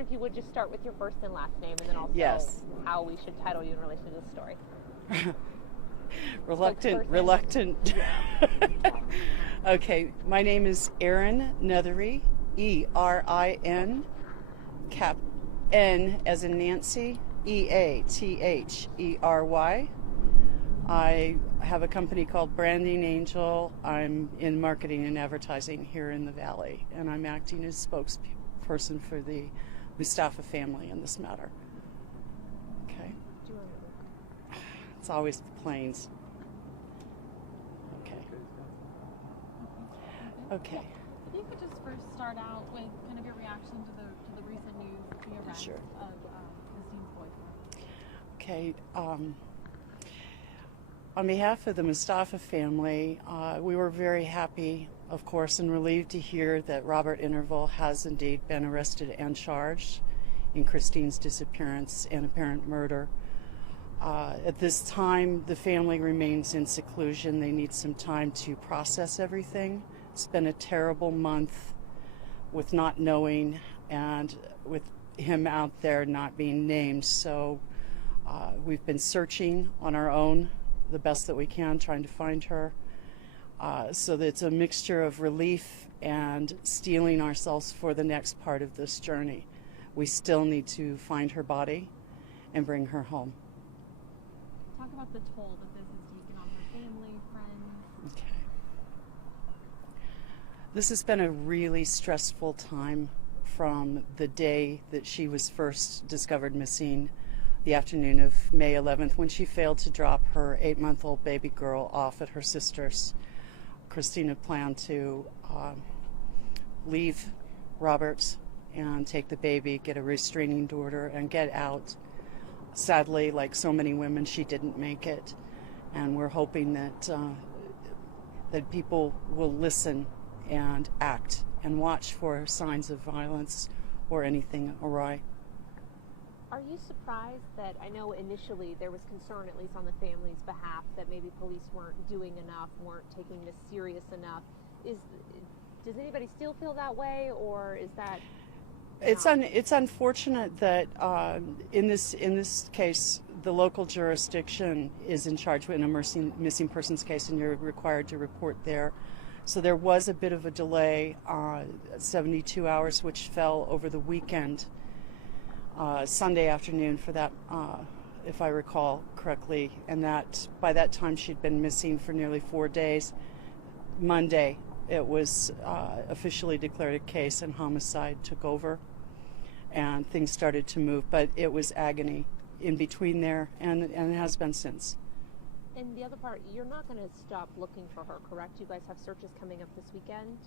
If you would just start with your first and last name, and then also Yes. how we should title you in relation to this story. Reluctant. Okay, my name is Erin Nethery, Erin, cap N as in Nancy, Eathery. I have a company called Branding Angel. I'm in marketing and advertising here in the Valley, and I'm acting as spokesperson for the Mustafa family in this matter. Okay. It's always the planes. Okay. If you could just first start out with kind of your reaction to the recent news, the arrest Sure. of Christine's boyfriend. Okay. On behalf of the Mustafa family, we were very happy, of course, and relieved to hear that Robert Interval has indeed been arrested and charged in Christine's disappearance and apparent murder. At this time, the family remains in seclusion. They need some time to process everything. It's been a terrible month with not knowing and with him out there not being named. So we've been searching on our own the best that we can, trying to find her. So that it's a mixture of relief and steeling ourselves for the next part of this journey. We still need to find her body and bring her home. Talk about the toll that this has taken on her family, friends. Okay. This has been a really stressful time from the day that she was first discovered missing, the afternoon of May 11th, when she failed to drop her 8-month-old baby girl off at her sister's. Christina planned to leave Roberts and take the baby, get a restraining order, and get out. Sadly, like so many women, she didn't make it, and we're hoping that that people will listen and act and watch for signs of violence or anything awry. Are you surprised that, I know initially there was concern, at least on the family's behalf, that maybe police weren't doing enough, weren't taking this serious enough? Does anybody still feel that way, or is that... It's unfortunate that in this case, the local jurisdiction is in charge in a missing persons case, and you're required to report there. So there was a bit of a delay, 72 hours, which fell over the weekend, Sunday afternoon for that, if I recall correctly, and that by that time she'd been missing for nearly 4 days. Monday, it was officially declared a case, and homicide took over, and things started to move. But it was agony in between there, and it has been since. And the other part, you're not going to stop looking for her, correct? You guys have searches coming up this weekend?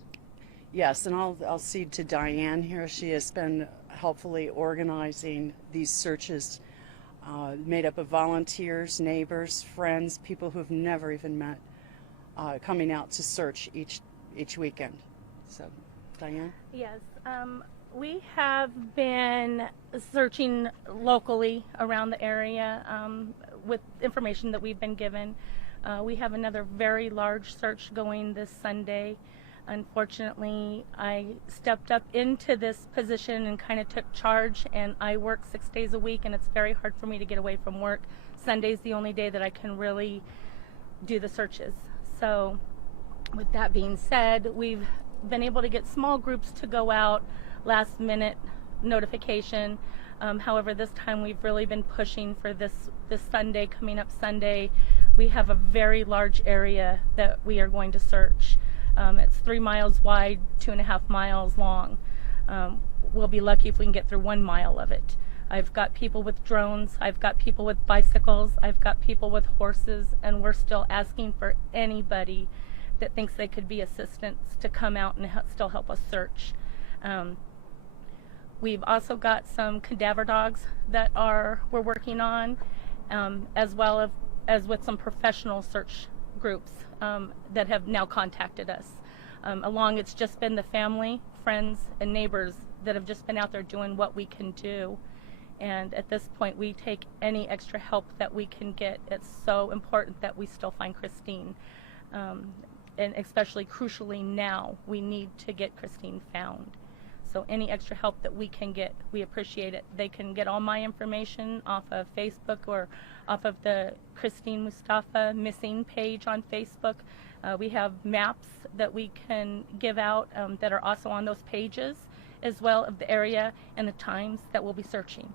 Yes, and I'll cede to Diane here. She has been helpfully organizing these searches, made up of volunteers, neighbors, friends, people who've never even met, coming out to search each weekend. So, Diane? Yes, we have been searching locally around the area with information that we've been given. We have another very large search going this Sunday. Unfortunately, I stepped up into this position and kind of took charge, and I work 6 days a week, and it's very hard for me to get away from work. Sunday's the only day that I can really do the searches. So with that being said, we've been able to get small groups to go out, last minute notification. However, this time we've really been pushing for this Sunday, coming up Sunday. We have a very large area that we are going to search. It's 3 miles wide, 2.5 miles long. We'll be lucky if we can get through 1 mile of it. I've got people with drones, I've got people with bicycles, I've got people with horses, and we're still asking for anybody that thinks they could be assistants to come out and still help us search. We've also got some cadaver dogs that we're working on, as well as with some professional search groups that have now contacted us. It's just been the family, friends, and neighbors that have just been out there doing what we can do. And at this point, we take any extra help that we can get. It's so important that we still find Christine. And especially crucially now, we need to get Christine found. So any extra help that we can get, we appreciate it. They can get all my information off of Facebook or off of the Christine Mustafa missing page on Facebook. We have maps that we can give out that are also on those pages, as well of the area and the times that we'll be searching.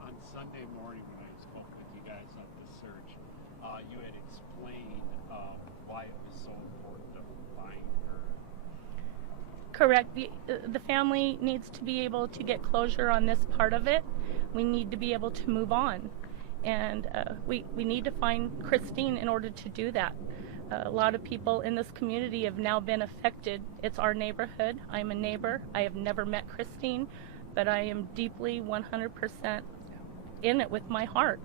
On Sunday morning when I spoke with you guys on the search, you had explained why it was so important to find her. Correct. The family needs to be able to get closure on this part of it. We need to be able to move on. And we need to find Christine in order to do that. A lot of people in this community have now been affected. It's our neighborhood. I'm a neighbor. I have never met Christine, but I am deeply 100% in it with my heart.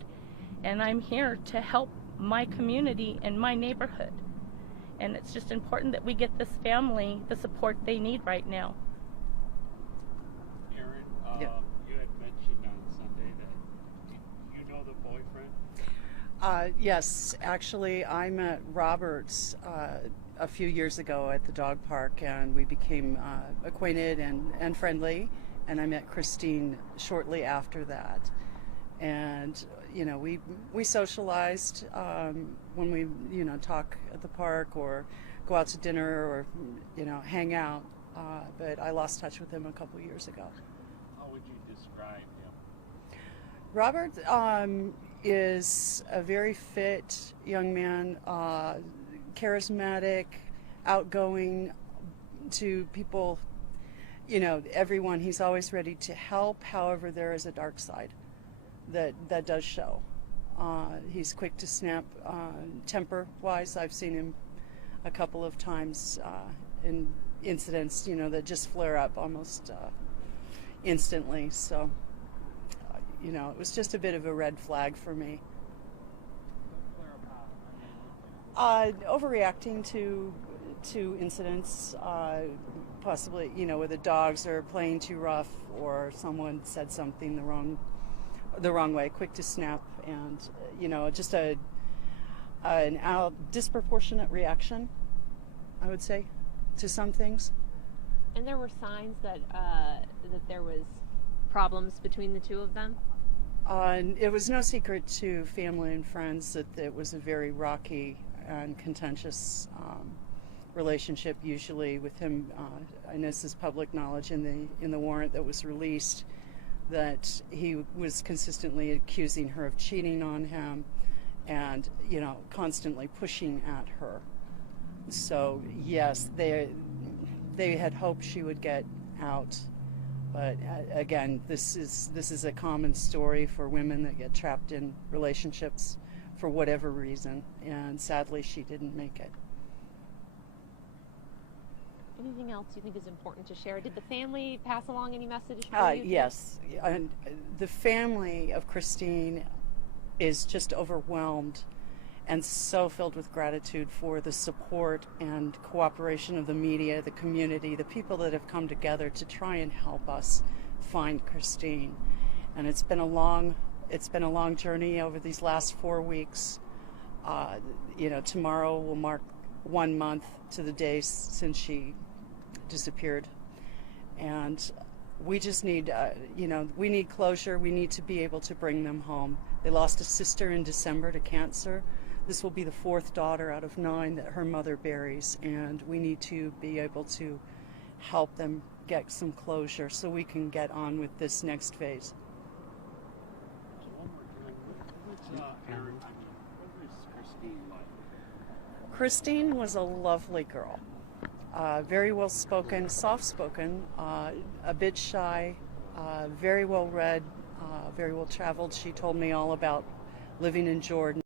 And I'm here to help my community and my neighborhood. And it's just important that we get this family the support they need right now. Aaron, Yeah. you had mentioned on Sunday that you know the boyfriend? Yes, actually, I met Robert a few years ago at the dog park, and we became acquainted and friendly. And I met Christine shortly after that. And you know, we socialized when we talk at the park or go out to dinner or hang out. But I lost touch with him a couple years ago. How would you describe him? Robert is a very fit young man, charismatic, outgoing to people, everyone. He's always ready to help. However, there is a dark side that does show. He's quick to snap temper-wise. I've seen him a couple of times in incidents, that just flare up almost instantly. So, it was just a bit of a red flag for me. Overreacting to incidents, possibly, where the dogs are playing too rough or someone said something the wrong way, quick to snap, and just an disproportionate reaction, I would say, to some things. And there were signs that that there was problems between the two of them? It was no secret to family and friends that it was a very rocky and contentious relationship. Usually with him, and this is public knowledge in the warrant that was released, that he was consistently accusing her of cheating on him, and constantly pushing at her. So yes, they had hoped she would get out. But again, this is a common story for women that get trapped in relationships for whatever reason, and sadly she didn't make it. Anything else you think is important to share? Did the family pass along any message for you? Yes, and the family of Christine is just overwhelmed and so filled with gratitude for the support and cooperation of the media, the community, the people that have come together to try and help us find Christine. And it's been a long journey over these last 4 weeks. Tomorrow will mark 1 month to the day since she disappeared. And we just need, we need closure. We need to be able to bring them home. They lost a sister in December to cancer. This will be the 4th daughter out of 9 that her mother buries, and we need to be able to help them get some closure so we can get on with this next phase. So one more time, Aaron, what was Christine like? Christine was a lovely girl, very well spoken, soft spoken, a bit shy, very well read, very well traveled. She told me all about living in Jordan.